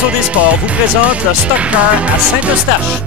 Réseau des sports vous présente le Stock Car à Saint-Eustache.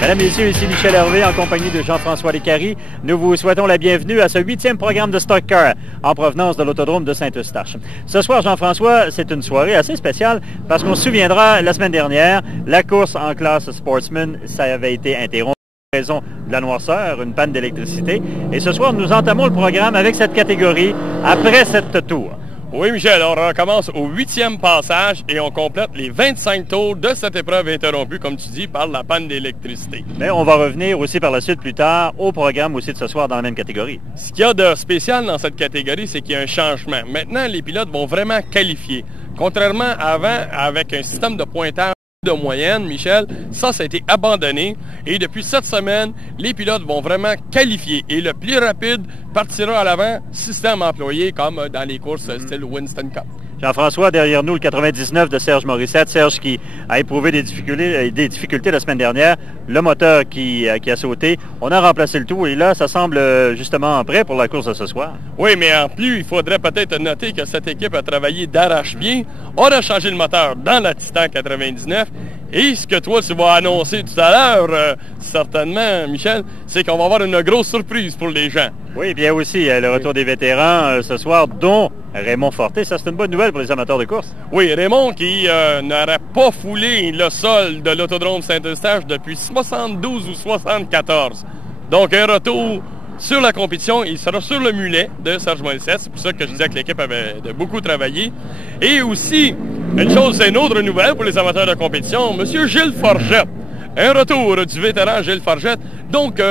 Mesdames, Messieurs, ici Michel Hervé en compagnie de Jean-François Lécarie. Nous vous souhaitons la bienvenue à ce 8e programme de Stock Car en provenance de l'Autodrome de Saint-Eustache. Ce soir, Jean-François, c'est une soirée assez spéciale parce qu'on se souviendra, la semaine dernière, la course en classe Sportsman, ça avait été interrompu en raison de la noirceur, une panne d'électricité. Et ce soir, nous entamons le programme avec cette catégorie après cette tour. Oui, Michel, on recommence au 8e passage et on complète les 25 tours de cette épreuve interrompue, comme tu dis, par la panne d'électricité. Mais on va revenir aussi par la suite, plus tard, au programme aussi de ce soir dans la même catégorie. Ce qu'il y a de spécial dans cette catégorie, c'est qu'il y a un changement. Maintenant, les pilotes vont vraiment qualifier. Contrairement à avant, avec un système de pointage de moyenne, Michel, ça a été abandonné. Et depuis cette semaine, les pilotes vont vraiment qualifier. Et le plus rapide partira à l'avant, système employé comme dans les courses style Winston Cup. Jean-François, derrière nous, le 99 de Serge Morissette. Serge qui a éprouvé des difficultés la semaine dernière. Le moteur qui a sauté. On a remplacé le tout et là, ça semble justement prêt pour la course de ce soir. Oui, mais en plus, il faudrait peut-être noter que cette équipe a travaillé d'arrache-pied. On a changé le moteur dans la Titan 99. Et ce que toi, tu vas annoncer tout à l'heure, certainement, Michel, c'est qu'on va avoir une grosse surprise pour les gens. Oui, bien aussi, le retour des vétérans ce soir, dont Raymond Forté. Ça, c'est une bonne nouvelle pour les amateurs de course. Oui, Raymond qui n'aurait pas foulé le sol de l'Autodrome Saint-Eustache depuis 72 ou 74. Donc, un retour sur la compétition. Il sera sur le mulet de Serge Morissette. C'est pour ça que je disais que l'équipe avait beaucoup travaillé. Et aussi, une chose, c'est une autre nouvelle pour les amateurs de compétition. Monsieur Gilles Forgette. Un retour du vétéran Gilles Forgette. Donc,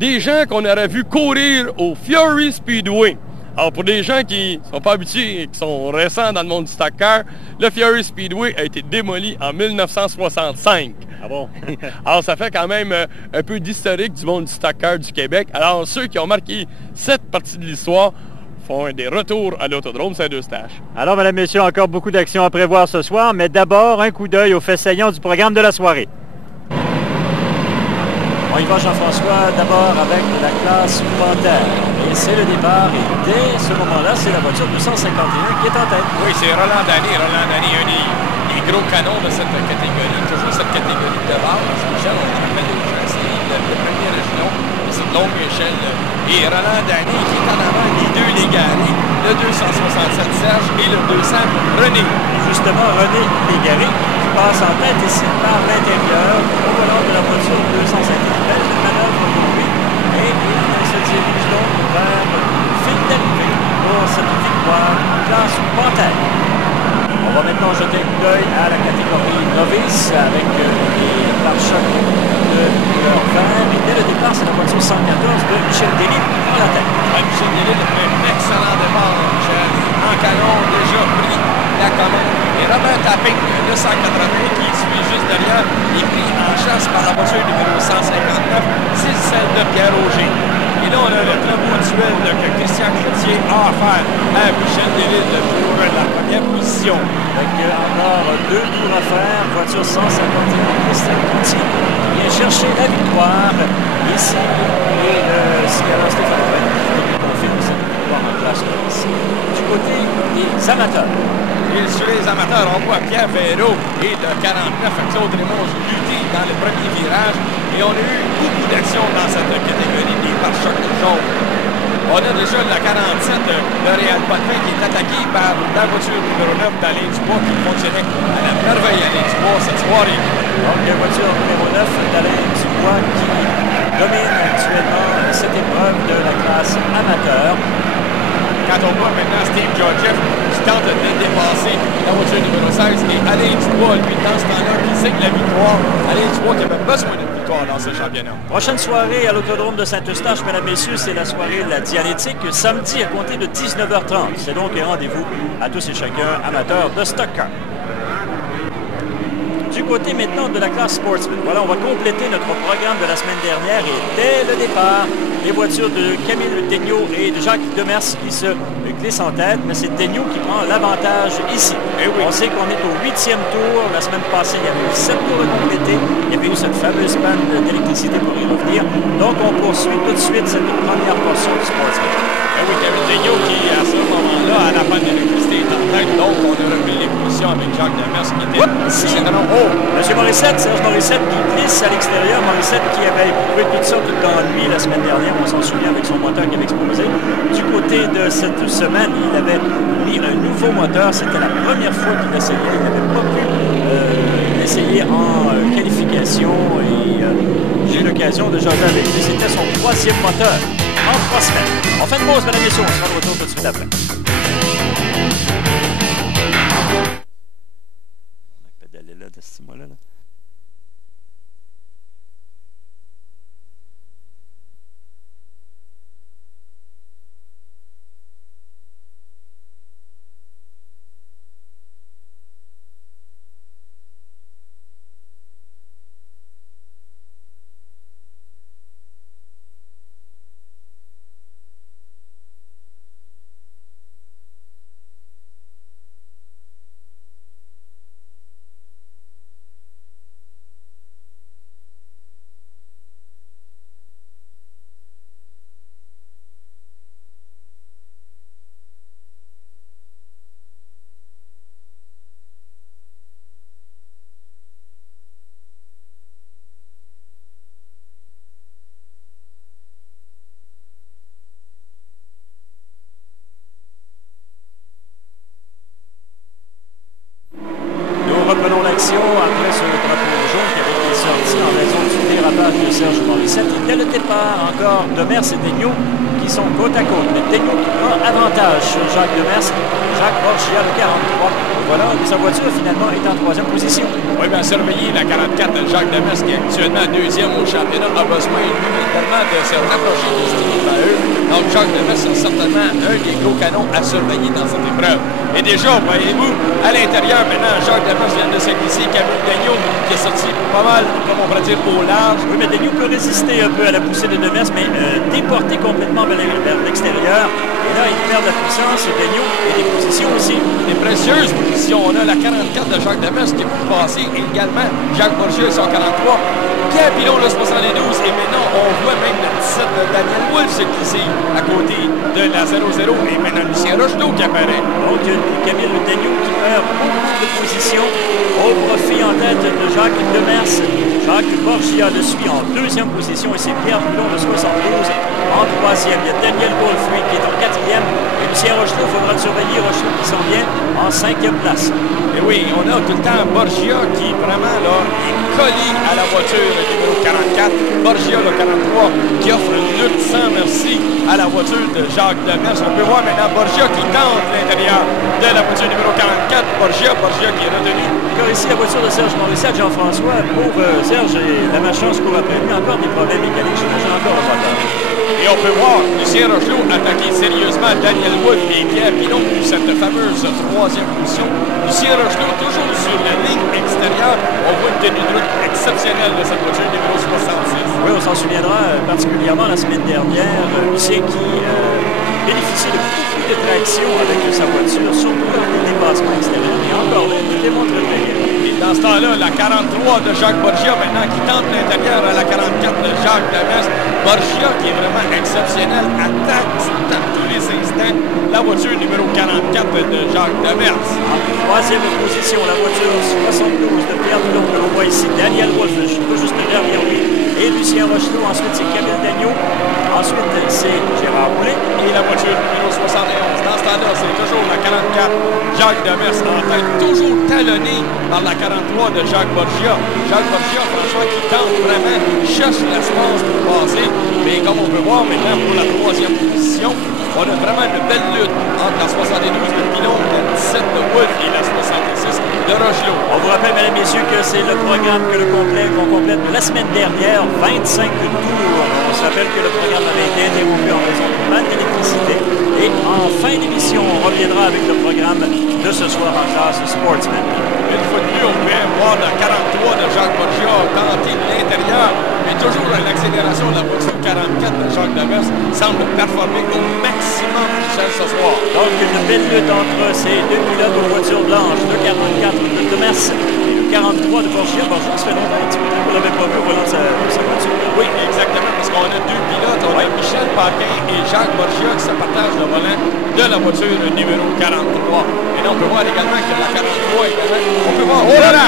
des gens qu'on aurait vu courir au Fury Speedway. Alors, pour des gens qui ne sont pas habitués et qui sont récents dans le monde du stock car, le Fury Speedway a été démoli en 1965. Ah bon? Alors, ça fait quand même un peu d'historique du monde du stock car du Québec. Alors, ceux qui ont marqué cette partie de l'histoire font des retours à l'Autodrome Saint-Eustache. Alors, mesdames, messieurs, encore beaucoup d'actions à prévoir ce soir, mais d'abord, un coup d'œil aux faits saillants du programme de la soirée. On y va, Jean-François, d'abord avec la classe Panthère. Et c'est le départ. Et dès ce moment-là, c'est la voiture 251 qui est en tête. Oui, c'est Roland Dané. Roland Dané, un des gros canons de cette catégorie. Toujours cette catégorie de base. Michel, on le rappelle aux gens, c'est le premier échelon de cette longue échelle. Et Roland Dané qui est en avant des deux Légaré, le 267 Serge et le 200 René. Justement, René Légaré qui passe en tête ici par l'intérieur au volant de la voiture 251. Belle manœuvre pour lui. Et il se dirige donc vers le fil d'arrivée pour cette victoire en classe Panthère. On va maintenant jeter un coup d'œil à la catégorie novice avec les pare-chocs de couleur vert. Et dès le départ, c'est la voiture 114 de Michel Delisle qui prend la tête. Michel Delisle fait un excellent départ, Michel. En canon, déjà pris la commande. Et Robert Tapping, le 180 qui suit juste derrière, est pris en chasse par la voiture numéro 159, c'est celle de Pierre Auger. Et là, on a le très beau duel que Christian Cloutier a offert à Michel Delisle pour la première position. Donc, encore deux tours à faire. Voiture 151, Christian Cloutier qui vient chercher la victoire ici. Et le signalant Stéphane Ouellet qui confirme cette victoire en classe ici. Du côté des amateurs. Et sur les amateurs, on voit Pierre Véraud et le 49 Claude Raymond lutter dans le premier virage. Et on a eu beaucoup d'action dans cette catégorie des pare-chocs jaunes. On a déjà la 47 de Réal Potvin qui est attaqué par la voiture numéro 9 d'Alain Dubois qui fonctionnait à la merveille Alain Dubois cette soirée. Donc, la voiture numéro 9 d'Alain Dubois qui domine actuellement cette épreuve de la classe amateur. Quand on voit maintenant Steve Georgiev qui tente de dépasser la voiture numéro 16 et Alain Dubois, lui, dans ce temps-là, qui signe la victoire. Alain Dubois qui avait besoin d'une victoire dans ce championnat. Prochaine soirée à l'Autodrome de Saint-Eustache, mesdames et messieurs, c'est la soirée de la dialétique, samedi à compter de 19h30. C'est donc un rendez-vous à tous et chacun amateurs de stock car. Du côté maintenant de la classe Sportsman. Voilà, on va compléter notre programme de la semaine dernière et dès le départ, les voitures de Camille Daigneault et de Jacques Demers qui se glissent en tête, mais c'est Daigneault qui prend l'avantage ici. Et oui. On sait qu'on est au 8e tour. La semaine passée, il y avait eu 7 tours à compléter. Il y avait eu cette fameuse panne d'électricité pour y revenir. Donc, on poursuit tout de suite cette première portion du Sportsman. Ben oui, Camille Daigneault qui, à ce moment-là, à la panne d'électricité, est en tête. Donc, on a repris les positions avec Jacques Demers qui était... Monsieur Morissette, Serge Morissette qui glisse à l'extérieur. Morissette qui avait éprouvé toutes sortes d'ennuis la semaine dernière, on s'en souvient, avec son moteur qui avait explosé. Du côté de cette semaine, il avait mis un nouveau moteur. C'était la première fois qu'il essayait. Il n'avait pas pu l'essayer en qualification et j'ai eu l'occasion de jaser avec lui. C'était son 3e moteur en 3 semaines. On fait une pause, mesdames et messieurs. On sera de retour tout de suite après. De ce mois-là. Reprenons l'action après ce drapeau jaune qui avait été sorti en raison du dérapage de Serge Morissette. Dès le départ, encore Demers et Daigneault qui sont côte à côte. Daigneault qui prend avantage sur Jacques Demers. Jacques Borgia, le 43. Voilà, sa voiture finalement est en 3e position. Oui, bien surveiller la 44 de Jacques Demers qui est actuellement 2e au championnat a besoin évidemment de se rapprocher de Steve Maheu. Donc Jacques Demers est certainement un des gros canons à surveiller dans cette épreuve. Et déjà, voyez-vous, à l'intérieur, maintenant, Jacques Demers vient de se glisser. Camille Daigneault qui est sorti pas mal, comme on pourrait dire, au large. Oui, mais Daigneault peut résister un peu à la poussée de Demers, mais déporté complètement vers l'extérieur. Et là, il perd de la puissance. Daigneault et des positions aussi. Des précieuses positions. On a la 44 de Jacques Demers qui peut passer. Et également, Jacques Borgia et son 43. Pierre Pilon, le 72. Et maintenant, on voit même le 17 de Daniel Wolf se glisser à côté de la 0-0. Et maintenant, Lucien Rocheteau qui apparaît. Donc, Camille Daigneault qui perd beaucoup de positions au profit en tête de Jacques Demers. Jacques Borgia le suit en 2e position et c'est Pierre Pilon, le 72, en 3e. Il y a Daniel Wolf, lui, qui est en 4e. Et Lucien Rocheteau, il faudra le surveiller. Rocheteau qui s'en vient en 5e place. Et oui, on a tout le temps Borgia qui vraiment là est collé à la voiture numéro 44. Borgia, le 43, qui offre une lutte sans merci à la voiture de Jacques Demers. On peut voir maintenant Borgia qui tente l'intérieur de la voiture numéro 44. Borgia qui est retenu. Encore ici, la voiture de Serge Morissette, Jean-François. Pauvre Serge, la malchance court après lui. Encore des problèmes mécaniques, j'imagine encore le moteur. Et on peut voir Lucien Rocheteau attaquer sérieusement Daniel Wood et Pierre Pilon pour cette fameuse 3e position. Lucien Rocheteau toujours sur la ligne extérieure. On voit une tenue de route exceptionnelle de cette voiture numéro 66. Oui, on s'en souviendra particulièrement la semaine dernière. Lucien qui bénéficie de beaucoup de traction avec sa voiture, surtout dans les dépassements extérieurs. Et encore là, il démontre très bien. Et dans ce temps-là, la 43 de Jacques Borgia maintenant qui tente l'intérieur à la 44 de Jacques Demers. Borgia qui est vraiment exceptionnel, attaque à tous les instants la voiture numéro 44 de Jacques Demers. En 3e position, la voiture 72 de Pierre Pilon que l'on voit ici. Daniel Wolf, juste derrière lui. Et Lucien Rocheteau. Ensuite, c'est Camille Daigneault. Ensuite, c'est Gérard Boulay. Et la voiture numéro 71. Dans ce temps-là, c'est toujours la 44. Jacques Demers en tête, toujours talonné par la 43 de Jacques Borgia. Jacques Borgia, franchement, qui tente vraiment, cherche l'espace pour passer. Mais comme on peut voir maintenant pour la 3e position, on a vraiment une belle lutte entre la 72 de Pilon, la 17 de Wolf et la 66 de Rocheteau. On vous rappelle, mesdames et messieurs, que c'est le programme qu'on complète la semaine dernière, 25 tours. On se rappelle que le programme avait été interrompu en raison de panne d'électricité. Et en fin d'émission, on reviendra avec le programme de ce soir en classe Sportsman. Une fois de plus, on peut voir la 43 de Jacques Borgia tenter de l'intérieur, mais toujours à l'accélération de la voiture 44 de Jacques Demers semble performer au maximum ce soir. Donc, une belle lutte entre ces deux pilotes aux voitures blanches, le 44 de Demers et le 43 de Borgia. Borgia, ça fait longtemps un petit peu, vous ne l'avez pas vu au volant de sa voiture. Oui, exactement, parce qu'on a deux pilotes. On a Michel Paquin et Jacques Borgia qui se partagent le volant de la voiture numéro 43. Et là, on peut voir également que la 43 également, on peut voir... Oh là là!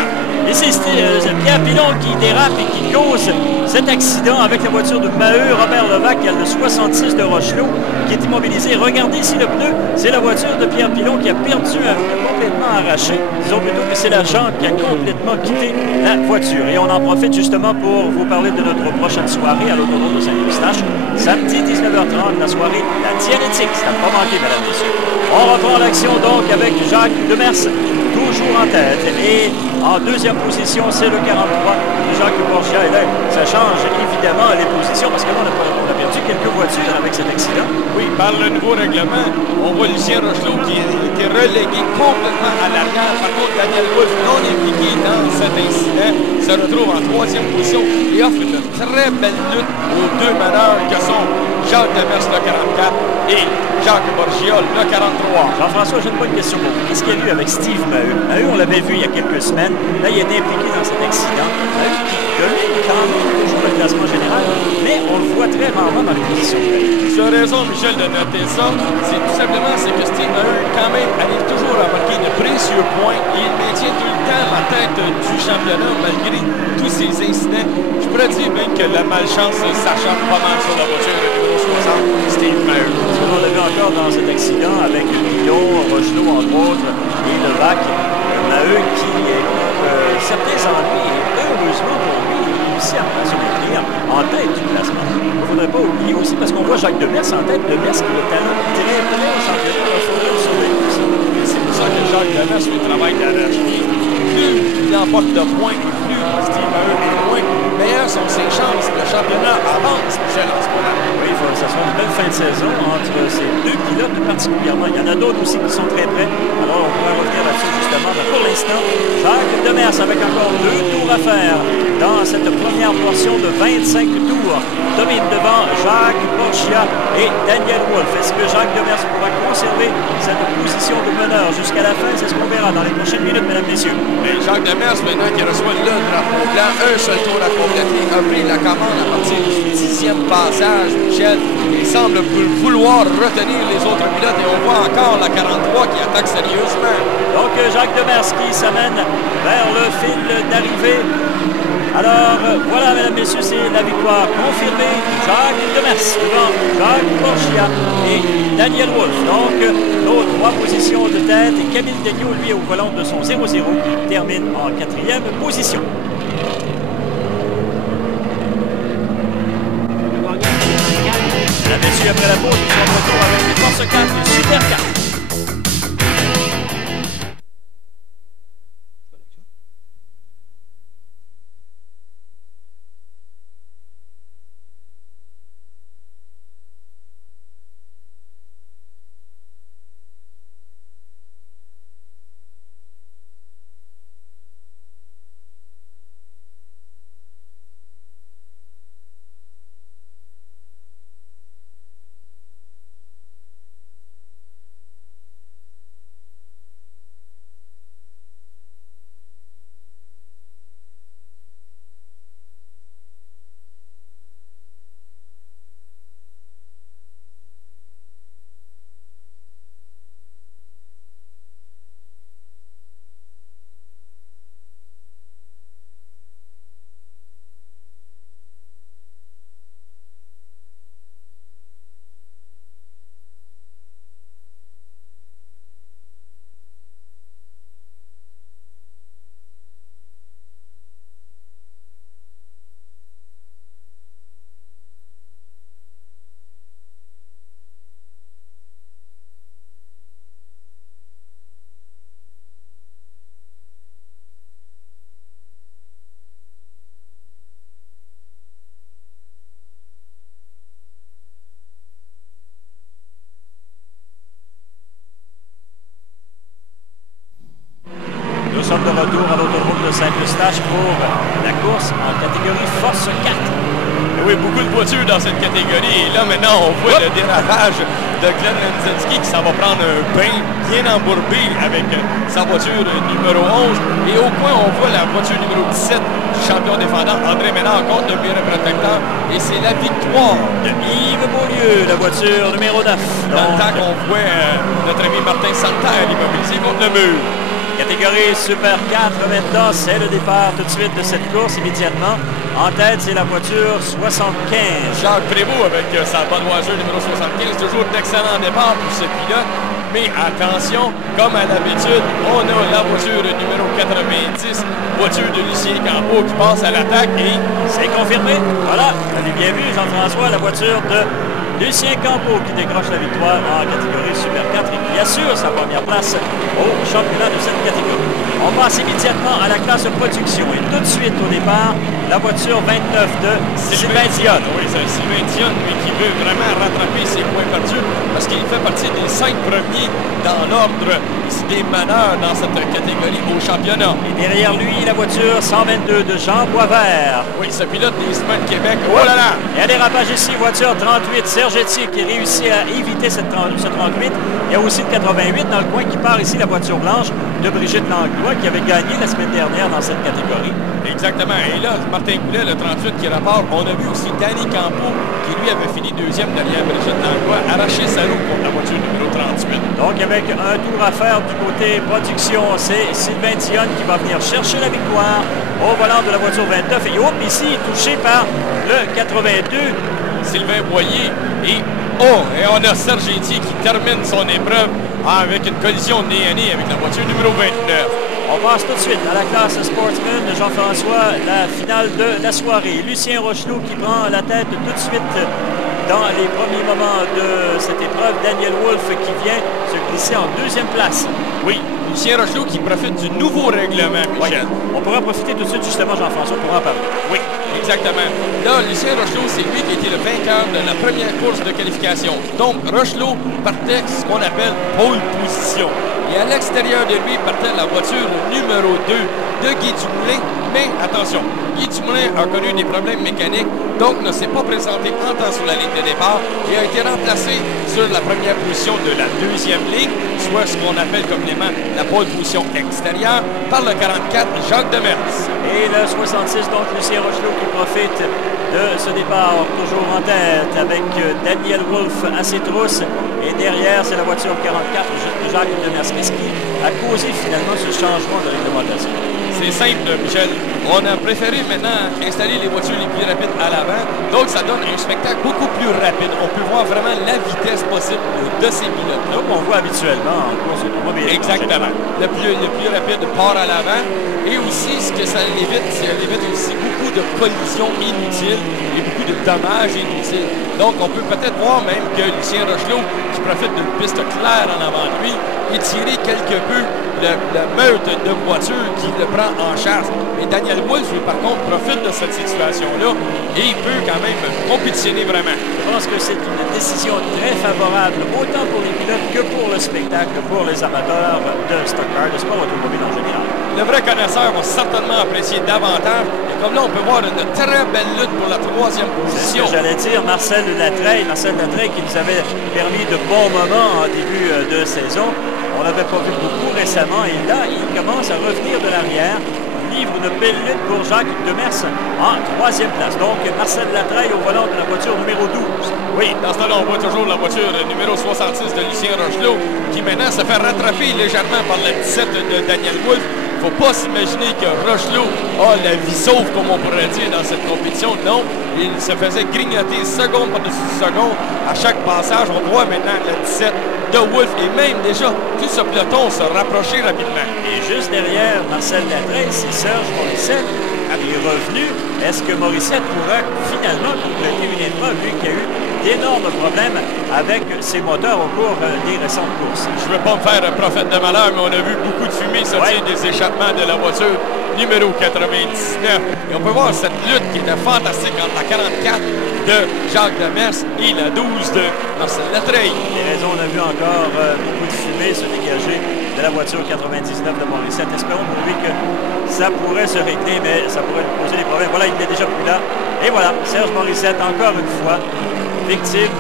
Ici, c'est Pierre Pilon qui dérape et qui cause cet accident avec la voiture de Maheu. Robert Levac, qui a le 66 de Rochelot, qui est immobilisé. Regardez ici le pneu. C'est la voiture de Pierre Pilon qui a perdu, complètement arraché. Disons plutôt que c'est la jante qui a complètement quitté la voiture. Et on en profite justement pour vous parler de notre prochaine soirée à l'autodrome de Saint-Eustache. Samedi 19h30, la soirée La Dianétique. Ça n'a pas manqué, mesdames et messieurs. On reprend l'action donc avec Jacques Demers, toujours en tête. Et en deuxième position, c'est le 43 de Jacques Borgia. Et là, ça change évidemment les positions parce que là, on a perdu quelques voitures avec cet accident. Oui, par le nouveau règlement, on voit Lucien Rochelot qui était relégué complètement à l'arrière. Par contre, Daniel Wolf, non impliqué dans cet incident, se retrouve en troisième position et offre une très belle lutte aux deux meneurs que sont Jacques Demers, le 44, et Jacques Borgia, le 43. Jean-François, j'ai une bonne question pour vous. Qu'est-ce qu'il y a eu avec Steve Maheu? Maheu, on l'avait vu il y a quelques semaines. Là, il était impliqué dans cet accident. Maheu qui domine quand même toujours le classement général, mais on le voit très rarement dans les positions. Tu as raison, Michel, de noter ça. C'est tout simplement que Steve Maheu, quand même, arrive toujours à marquer de précieux points et il maintient tout le temps la tête du championnat malgré tous ces incidents. Je pourrais dire même que la malchance s'acharne pas mal sur la voiture de numéro 60, Steve Maheu. On l'a vu encore dans cet accident avec Pilon, Rochelot, entre autres, et Levac. Maheu qui, certains ennuis, et heureusement pour lui, il réussit à se maintenir en tête du classement. Il ne faudrait pas oublier aussi, parce qu'on voit Jacques Demers en tête, Demers qui a le talent très au championnat, il faudrait le surveiller aussi. C'est pour ça que Jacques Demers fait le travail d'arrache-pied. Plus il emporte de points, plus Steve Maheu est loin, meilleures sont ses chances. Le championnat avance, Michel, en ce moment. Oui, ça sera une belle fin de saison entre ces deux pilotes particulièrement. Il y en a d'autres aussi qui sont très près. Alors, on pourra revenir là-dessus justement. Mais pour l'instant, Jacques Demers avec encore 2 tours à faire dans cette première portion de 25 tours. Domine devant Jacques Borgia et Daniel Wolf. Est-ce que Jacques Demers pourra conserver cette position de meneur jusqu'à la fin? C'est ce qu'on verra dans les prochaines minutes, mesdames et messieurs. Et Jacques Demers, maintenant, qui reçoit le drapeau blanc, un seul tour à compléter, a pris la commande à partir du 10e passage, Michel. Il semble vouloir retenir les autres pilotes et on voit encore la 43 qui attaque sérieusement. Donc Jacques Demers qui s'amène vers le fil d'arrivée. Alors voilà, mesdames et messieurs, c'est la victoire confirmée. Jacques Demers devant Jacques Borgia et Daniel Wolf. Donc nos 3 positions de tête et Camille Daigneault, lui, au volant de son 0-0, termine en 4e position. Mesdames et messieurs, après la pause, nous sommes de retour avec les Force 4 et Super 4. Nous sommes de retour à l'autodrome de Saint-Eustache pour la course en catégorie Force 4. Oui, beaucoup de voitures dans cette catégorie. Et là, maintenant, on voit le dérapage de Glenn Renzinski qui s'en va prendre un bain bien embourbé avec sa voiture numéro 11. Et au coin, on voit la voiture numéro 17 du champion défendant André Ménard contre le Mirror Protector. Et c'est la victoire de Yves Beaulieu, la voiture numéro 9. Dans le temps qu'on voit notre ami Martin Santerre immobilisé contre le mur. Catégorie Super 4 maintenant, c'est le départ tout de suite de cette course immédiatement. En tête, c'est la voiture 75. Jacques Prévost avec sa Budweiser numéro 75. Toujours d'excellent départ pour ce pilote. Mais attention, comme à l'habitude, on a la voiture numéro 90, voiture de Lucien Campeau qui passe à l'attaque et... C'est confirmé. Voilà, vous avez bien vu, Jean-François, la voiture de Lucien Campeau qui décroche la victoire en catégorie Super 4 et qui assure sa première place au championnat de cette catégorie. On passe immédiatement à la classe production et tout de suite au départ, la voiture 29 de Sylvain Dionne. Oui, c'est Sylvain Dionne, lui, qui veut vraiment rattraper ses points perdus parce qu'il fait partie des 5 premiers dans l'ordre des meneurs dans cette catégorie au championnat. Et derrière lui, la voiture 122 de Jean Boisvert. Oui, ce pilote des Semaines Québec. Oh là là! Et à dérapage ici, voiture 38, Serge Etier qui réussit à éviter ce 38. Il y a aussi le 88 dans le coin qui part ici, la voiture blanche de Brigitte Langlois qui avait gagné la semaine dernière dans cette catégorie. Exactement. Et là, Martin Goulet, le 38 qui rapporte. On a vu aussi Danny Campeau qui lui avait fini deuxième derrière Brigitte Langlois, arracher sa roue contre la voiture numéro 38. Donc avec un tour à faire du côté production, c'est Sylvain Dionne qui va venir chercher la victoire au volant de la voiture 29. Et hop, ici, touché par le 82. Sylvain Boyer et on a Serge Etier qui termine son épreuve avec une collision nez à nez avec la voiture numéro 29. On passe tout de suite à la classe Sportsman de Jean-François, la finale de la soirée. Lucien Rochelot qui prend la tête tout de suite dans les premiers moments de cette épreuve. Daniel Wolf qui vient se glisser en deuxième place. Oui, Lucien Rochelot qui profite du nouveau règlement, Michel. Oui. On pourra profiter tout de suite justement, Jean-François, pour en parler. Oui, exactement. Là, Lucien Rochelot, c'est lui qui a été le vainqueur de la première course de qualification. Donc, Rochelot partait ce qu'on appelle pole position. Et à l'extérieur de lui partait la voiture numéro 2 de Guy Dumoulin. Mais attention, Guy Dumoulin a connu des problèmes mécaniques, donc ne s'est pas présenté en temps sur la ligne de départ et a été remplacé sur la première position de la deuxième ligne, soit ce qu'on appelle communément la pole position extérieure, par le 44 Jacques Demers. Et le 66, donc Lucien Rochelot qui profite de ce départ, toujours en tête avec Daniel Wolf à ses trousses. Et derrière, c'est la voiture 44 de Jacques Demers. Qu'est-ce qui a causé finalement ce changement de réglementation? C'est simple, Michel. On a préféré maintenant installer les voitures les plus rapides à l'avant. Donc, ça donne un spectacle beaucoup plus rapide. On peut voir vraiment la vitesse possible de ces pilotes-là. Comme on voit habituellement en course automobile. Exactement. Le plus rapide part à l'avant. Et aussi, ce que ça évite, c'est aussi beaucoup de collisions inutiles et beaucoup de dommages inutiles. Donc, on peut peut-être voir même que Lucien Rochelot, qui profite d'une piste claire en avant de lui, étirer quelque peu la meute de voitures qui le prend en charge. Et Daniel Wolf, lui, par contre, profite de cette situation-là et il peut quand même compétitionner vraiment. Je pense que c'est une décision très favorable, autant pour les pilotes que pour le spectacle, pour les amateurs de stock car, de sport automobile en général. Le vrai connaisseur va certainement apprécier davantage. Et comme là, on peut voir une très belle lutte pour la troisième position. J'allais dire Marcel Latreille qui nous avait permis de bons moments en début de saison. On l'avait pas vu beaucoup récemment et là, il commence à revenir de l'arrière. Livre une belle lutte pour Jacques Demers en troisième place. Donc, Marcel Latreille au volant de la voiture numéro 12. Oui, dans ce temps-là, on voit toujours la voiture numéro 66 de Lucien Rochelot qui maintenant se fait rattraper légèrement par la 17 de Daniel Wolf. Il ne faut pas s'imaginer que Rochelot a la vie sauve, comme on pourrait dire, dans cette compétition. Non, il se faisait grignoter seconde par-dessus seconde à chaque passage. On voit maintenant la 17 de Wolf et même déjà tout ce peloton se rapprocher rapidement. Et juste derrière Marcel Latreille, c'est Serge Morissette qui est revenu. Est-ce que Morissette pourra finalement compléter une épreuve, vu qu'il y a eu d'énormes problèmes avec ses moteurs au cours des récentes courses? Je ne veux pas me faire un prophète de malheur, mais on a vu beaucoup de fumée sortir des échappements de la voiture numéro 99. Et on peut voir cette lutte qui était fantastique entre la 44 de Jacques Demers et la 12 de Marcel Latreille. Les raisons, on a vu encore beaucoup de fumée se dégager de la voiture 99 de Morissette. Espérons pour lui que ça pourrait se régler, mais ça pourrait lui poser des problèmes. Voilà, il n'est déjà plus là. Et voilà, Serge Morissette, encore une fois, victime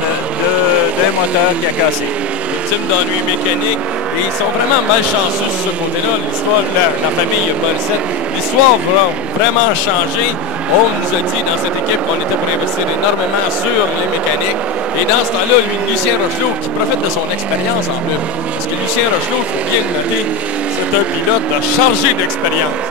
d'un moteur qui a cassé. Victime d'ennuis mécaniques. Et ils sont vraiment malchanceux sur ce côté-là. L'histoire de la famille Morissette, l'histoire va vraiment changer. On nous a dit dans cette équipe qu'on était pour investir énormément sur les mécaniques. Et dans ce temps-là, lui, Lucien Rochelot, qui profite de son expérience en plus. Parce que Lucien Rochelot, il faut bien le noter, c'est un pilote chargé d'expérience.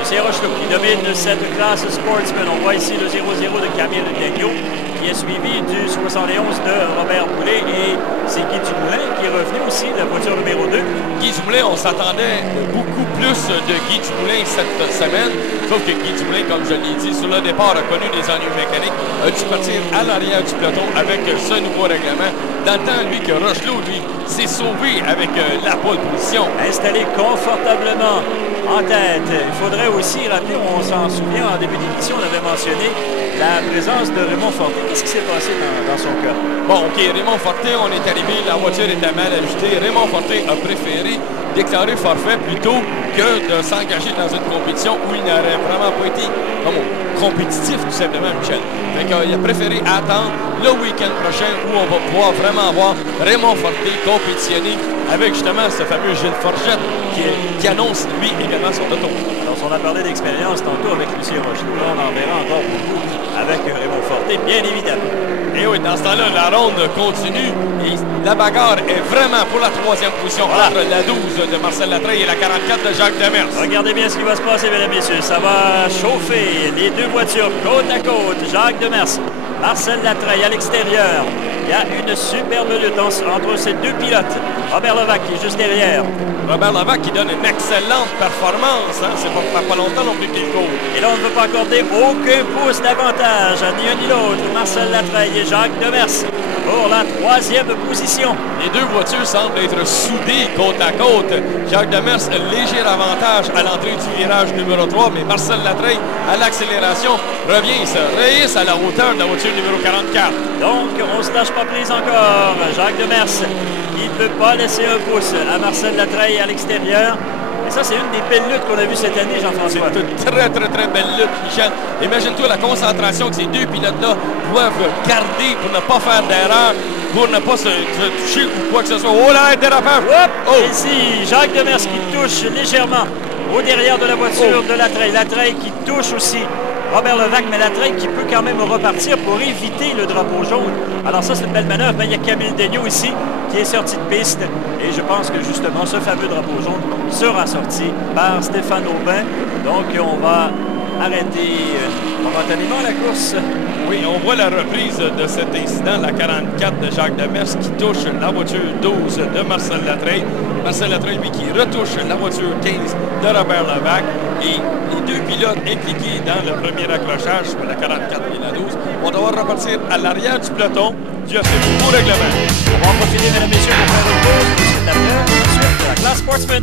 Lucien Rochelot qui domine cette classe Sportsman. On voit ici le 0-0 de Camille Daigneault, qui est suivi du 71 de Robert Boulay, et c'est Guy Dumoulin qui est revenu aussi de la voiture numéro 2. Guy Dumoulin, on s'attendait beaucoup plus de Guy Dumoulin cette semaine, sauf que Guy Dumoulin, comme je l'ai dit, sur le départ a connu des ennuis mécaniques, a dû partir à l'arrière du peloton avec ce nouveau règlement. Dans le temps, lui, que Rochelot, lui, s'est sauvé avec la pole position. Installé confortablement en tête. Il faudrait aussi rappeler, on s'en souvient, en début d'émission, on avait mentionné la présence de Raymond Fortin. Qu'est-ce qui s'est passé dans son cas? Bon, OK, Raymond Fortin, on est arrivé, la voiture était mal ajustée. Raymond Fortin a préféré déclarer forfait plutôt que de s'engager dans une compétition où il n'aurait vraiment pas été compétitif, tout simplement, Michel. Fait qu'il a préféré attendre le week-end prochain où on va pouvoir vraiment voir Raymond Fortin compétitionner avec justement ce fameux Gilles Forgette qui annonce, lui, également son auto. Alors, on a parlé d'expérience tantôt avec Lucien Rochelot. On en verra encore beaucoup avec Raymond Fortin, bien évidemment. Et oui, dans ce temps-là, la ronde continue et la bagarre est vraiment pour la troisième position entre la 12 de Marcel Latreille et la 44 de Jacques Demers. Regardez bien ce qui va se passer, mesdames et messieurs. Ça va chauffer. Les deux voitures côte à côte. Jacques Demers, Marcel Latreille à l'extérieur. Il y a une superbe lutte entre ces deux pilotes. Robert Levac qui est juste derrière. Robert Levac qui donne une excellente performance. Hein? C'est pas longtemps non plus qu'il court. Et là, on ne peut pas accorder aucun pouce d'avantage à ni un ni l'autre. Marcel Latreille et Jacques Demers pour la troisième position. Les deux voitures semblent être soudées côte à côte. Jacques Demers a un léger avantage à l'entrée du virage numéro 3, mais Marcel Latreille, à l'accélération, revient et se réhisse à la hauteur de la voiture numéro 44. Donc, on ne se lâche pas prise encore. Jacques Demers qui ne peut pas laisser un pouce à Marcel Latreille à l'extérieur. Et ça, c'est une des belles luttes qu'on a vues cette année, Jean-François. C'est une très, très, très belle lutte, Michel. Imagine-toi la concentration que ces deux pilotes-là doivent garder pour ne pas faire d'erreur, pour ne pas se toucher ou quoi que ce soit. Oh là, dérapage! Oh. Ici, Jacques Demers qui touche légèrement au derrière de la voiture de Latreille. Latreille qui touche aussi Robert Levac, mais Latreille qui peut quand même repartir pour éviter le drapeau jaune. Alors ça, c'est une belle manœuvre. Mais il y a Camille Daigneault ici qui est sorti de piste. Et je pense que justement, ce fameux drapeau jaune sera sorti par Stéphane Aubin. Donc, on va arrêter momentanément la course. Oui, on voit la reprise de cet incident, la 44 de Jacques Demers qui touche la voiture 12 de Marcel Latreille. Marcel Latreille, lui, qui retouche la voiture 15 de Robert Levac. Et les deux pilotes impliqués dans le premier accrochage, la 44 et la 12, vont devoir repartir à l'arrière du peloton dû à ce nouveau règlement. On va en profiter, mesdames et messieurs, pour faire une pause. Tout de suite de la classe Sportsman.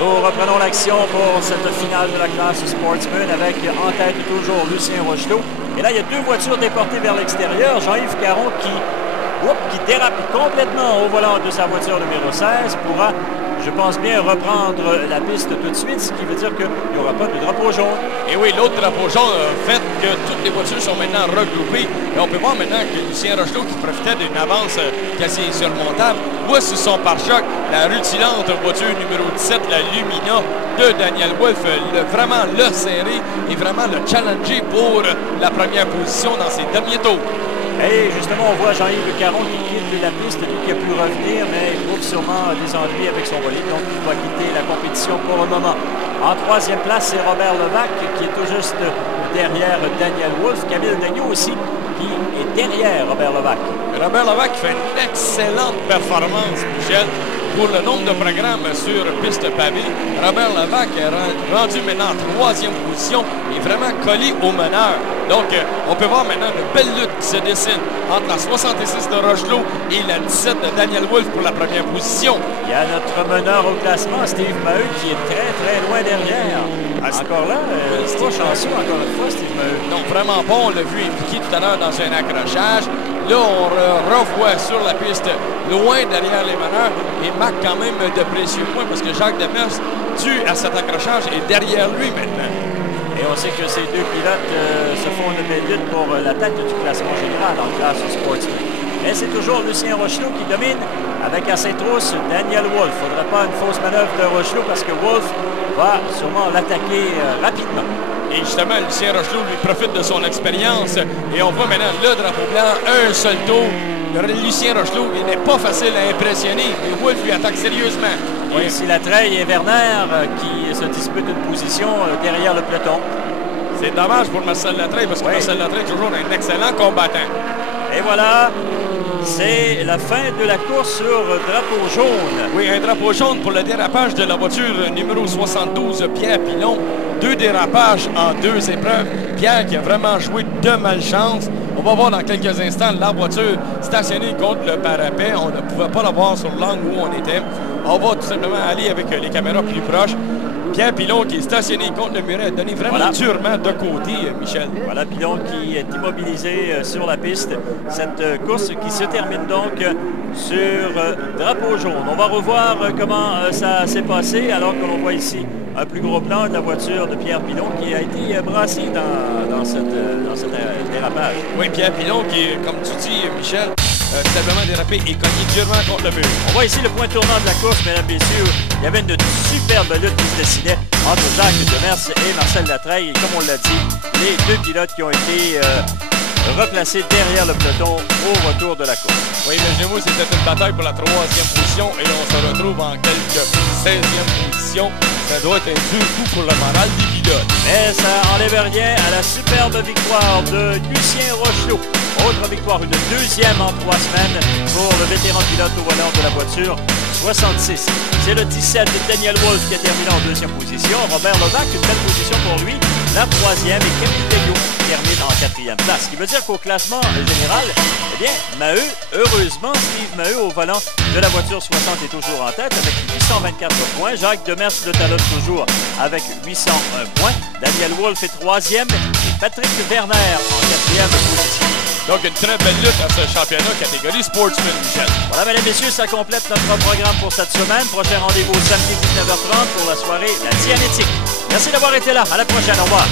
Nous reprenons l'action pour cette finale de la classe Sportsman avec en tête toujours Lucien Rochelot. Et là, il y a deux voitures déportées vers l'extérieur. Jean-Yves Caron qui dérape complètement au volant de sa voiture numéro 16 pourra je pense bien, reprendre la piste tout de suite, ce qui veut dire qu'il n'y aura pas de drapeau jaune. Et oui, l'autre drapeau jaune a fait que toutes les voitures sont maintenant regroupées. Et on peut voir maintenant que Lucien Rochelot, qui profitait d'une avance quasi insurmontable, voit sur son pare-choc la rutilante voiture numéro 17, la Lumina de Daniel Wolf, vraiment le serrer et vraiment le challenger pour la première position dans ses derniers tours. Et justement, on voit Jean-Yves Caron qui quitte la piste, lui qui a pu revenir, mais il trouve sûrement des ennuis avec son bolide, donc il va quitter la compétition pour le moment. En troisième place, c'est Robert Levac qui est tout juste derrière Daniel Wolf. Camille Daigneault aussi qui est derrière Robert Levac. Robert Levac fait une excellente performance, Michel. Pour le nombre de programmes sur piste pavée, Robert Levac est rendu maintenant en troisième position et vraiment collé au meneur. Donc, on peut voir maintenant une belle lutte qui se dessine entre la 66 de Rochelot et la 17 de Daniel Wolf pour la première position. Il y a notre meneur au classement, Steve Maheu, qui est très, très loin derrière. Encore là, c'est pas chanceux, encore une fois, Steve Maheu. Non, vraiment pas. On l'a vu impliqué tout à l'heure dans un accrochage. Là, on revoit sur la piste, loin derrière les meneurs, et marque quand même de précieux points parce que Jacques Demers, dû à cet accrochage, est derrière lui maintenant. Et on sait que ces deux pilotes se font une belle lutte pour la tête du classement général en classe Sportsman. Mais c'est toujours Lucien Rochelot qui domine avec à ses trousses Daniel Wolf. Il ne faudrait pas une fausse manœuvre de Rochelot parce que Wolf va sûrement l'attaquer rapidement. Et justement, Lucien Rochelot lui profite de son expérience. Et on voit maintenant le drapeau blanc, un seul tour. Lucien Rochelot, il n'est pas facile à impressionner. Et Wolf lui attaque sérieusement. Oui, ici Latreille et Werner qui se disputent une position derrière le peloton. C'est dommage pour Marcel Latreille parce que Marcel Latreille est toujours un excellent combattant. Et voilà, c'est la fin de la course sur drapeau jaune. Oui, un drapeau jaune pour le dérapage de la voiture numéro 72, Pierre Pilon. 2 dérapages en 2 épreuves. Pierre qui a vraiment joué de malchance. On va voir dans quelques instants la voiture stationnée contre le parapet. On ne pouvait pas la voir sur l'angle où on était. On va tout simplement aller avec les caméras plus proches. Pierre Pilon qui est stationné contre le muret a donné vraiment durement de côté, Michel. Voilà Pilon qui est immobilisé sur la piste. Cette course qui se termine donc sur drapeau jaune. On va revoir comment ça s'est passé alors que l'on voit ici un plus gros plan de la voiture de Pierre Pilon qui a été brassé dans cet dérapage. Oui, Pierre Pilon qui, comme tu dis, Michel, simplement dérapé et cogné durement contre le mur. On voit ici le point tournant de la course, mesdames et messieurs. Il y avait une superbe lutte qui se dessinait entre Jacques Demers et Marcel Latreille. Et comme on l'a dit, les deux pilotes qui ont été replacés derrière le peloton au retour de la course. Oui, imaginez-moi, c'était une bataille pour la 3e position et là, on se retrouve en quelques 16e position. Ça doit être un dur coup pour le moral des pilotes. Mais ça n'enlève rien à la superbe victoire de Lucien Rochelot. Autre victoire, une deuxième en 3 semaines pour le vétéran pilote au volant de la voiture 66. C'est le 17 de Daniel Wolf qui a terminé en 2e position. Robert Levac, une belle position pour lui. La 3e et Camille Daigneault qui termine en 4e place. Ce qui veut dire qu'au classement général, eh bien, Maheu, heureusement, Steve Maheu au volant de la voiture 60 est toujours en tête avec 824 points. Jacques Demers le talonne toujours avec 801 points. Daniel Wolf est 3e et Patrick Werner en 4e position. Donc, une très belle lutte à ce championnat catégorie Sportsman, Michel. Voilà, mesdames et messieurs, ça complète notre programme pour cette semaine. Prochain rendez-vous samedi 19h30 pour la soirée La Dianétique. Merci d'avoir été là. À la prochaine. Au revoir.